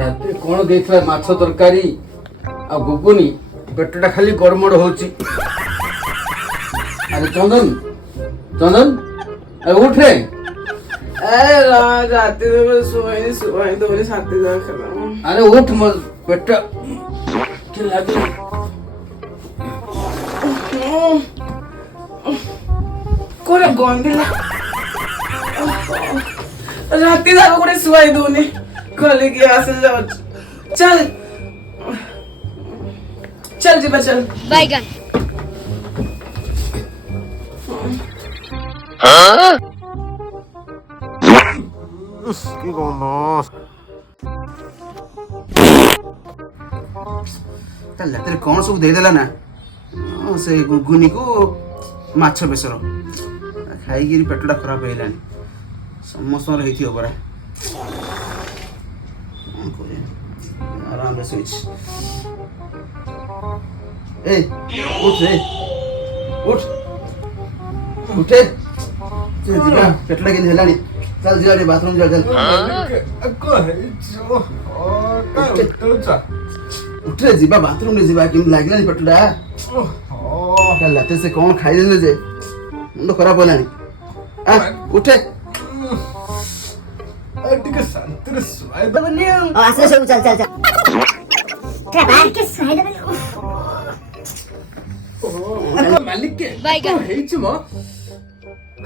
ରାତିରେ କଣ ଦେଇଥିଲା ମାଛ ତରକାରୀ ଆଉ ଗୁଗୁନି ପେଟଟା ଖାଲି ଗଡ଼ମଡ଼ ହଉଛି। ଆରେ ଚନ୍ଦନ ଚନ୍ଦନ ଆରେ ଉଠରେ। ରାତି ଶୁଆଇ ଦଉନି ଶାନ୍ତି ଦରକାର। ଆରେ ଉଠ ମୋ ପେଟ କି ଲାଗୁନି। କୋଉଟା ଗନ୍ଧିଲା ରାତି ଯାକ ଗୋଟେ ଶୁଆଇ ଦଉନି। ଖୋଲିକି ଆସି ଯାଉଛି। ଚାଲ चल जी चल बैगन কি গন্ধ ତା ରାତିରେ କଣ ସବୁ ଦେଇଦେଲା ନା ସେ ଗୁଗୁନିକୁ ମାଛ ବେସର ଖାଇକିରି ପେଟଟା ଖରାପ ହେଇଗଲାଣି। ସମସ୍ତଙ୍କର ହେଇଥିବ ପରା। କଣ କରିବା ଆରାମରେ ଶୋଇଛି। ए उठ रे उठ उठे ଯିବା ପେଟଟା କେମିତି ହେଲାଣି। ଚାଲ ଯିବା ଟିକେ ବାଥରୁମ ଯିବା। ଚାଲ ଉଠରେ ଯିବା ବାଥରୁମରେ ଯିବା। କେମିତି ଲାଗିଲାନି ପେଟଟା। କାଲି ରାତିରେ ସେ କଣ ଖାଇଦେଲେ ଯେ ମୁଣ୍ଡ ଖରାପ ହେଲାଣି। ଉଠେ ଟିକେ ଶାନ୍ତିରେ ଶୁଆଇଦବନି। आसले सब चल चल चल बाहर के सुहाई दे मालिक के बैगन ହେଇଛି ମ।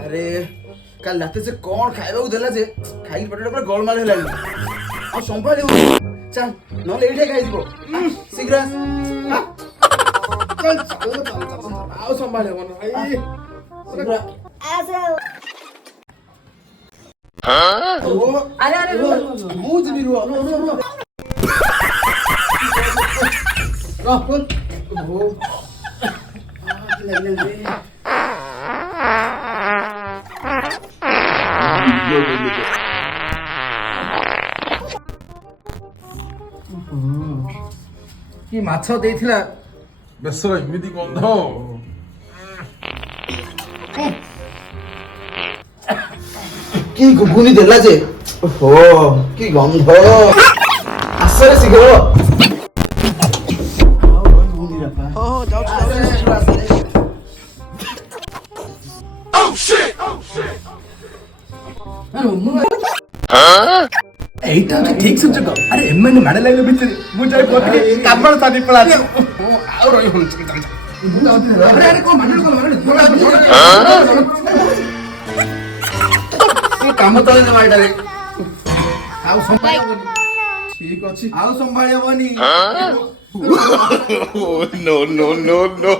ଆରେ କାଲି ରାତି ସେ କଣ ଖାଇବାକୁ ଦେଲା ଯେ ଖାଇକି ପେଟଟା ପୁରା ଗୋଳମାଳ ହେଲାଣି। ଆଉ ସମ୍ଭାଳି ହଉନି। ଚାଲ ନହେଲେ ଏଇଠି ଖାଇଯିବ। ଶୀଘ୍ର ଆଉ ସମ୍ଭାଳି ହବନି ଭାଇ। ଶୀଘ୍ର अरे अरे ମୁଁ ଯିବି ରୁହ। କି ମାଛ ଦେଇଥିଲା ବେସର ଏମିତି ଗନ୍ଧ। କି ଗୁଗୁନି ଦେଲା ଯେ ଓହୋ କି ଗନ୍ଧ। ଆସରେ ଶୀଘ୍ର। এইটা হচ্ছে ঠিক সুযোগ। আরে এମାନେ ମାଡ଼ ଲାଗିଲା ଭିତରେ ମୁଁ ଯାଇ ପକେଇ କାମଳ ସାରି ପଳାଛି। ଆଉ ରହି ହଉନି। ଆରେ ଆରେ କଣ ମାଡ଼ କାମ ତଳେ ଜମା ଏଇଟାରେ ଆଉ ସମ୍ଭାଳି ହବନି। ଠିକ ଅଛି ଆଉ ସମ୍ଭାଳି ହବନି। no no no no